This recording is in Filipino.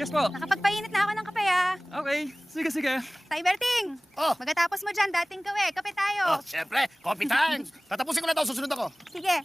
Yes po. Nakapagpainit na ako ng kape ah. Okay. Sige. Tay Berting, Oh. magatapos mo dyan, dating kape. Kape tayo. Oh, syempre, coffee time. Tatapusin ko na daw, susunod ako. Sige.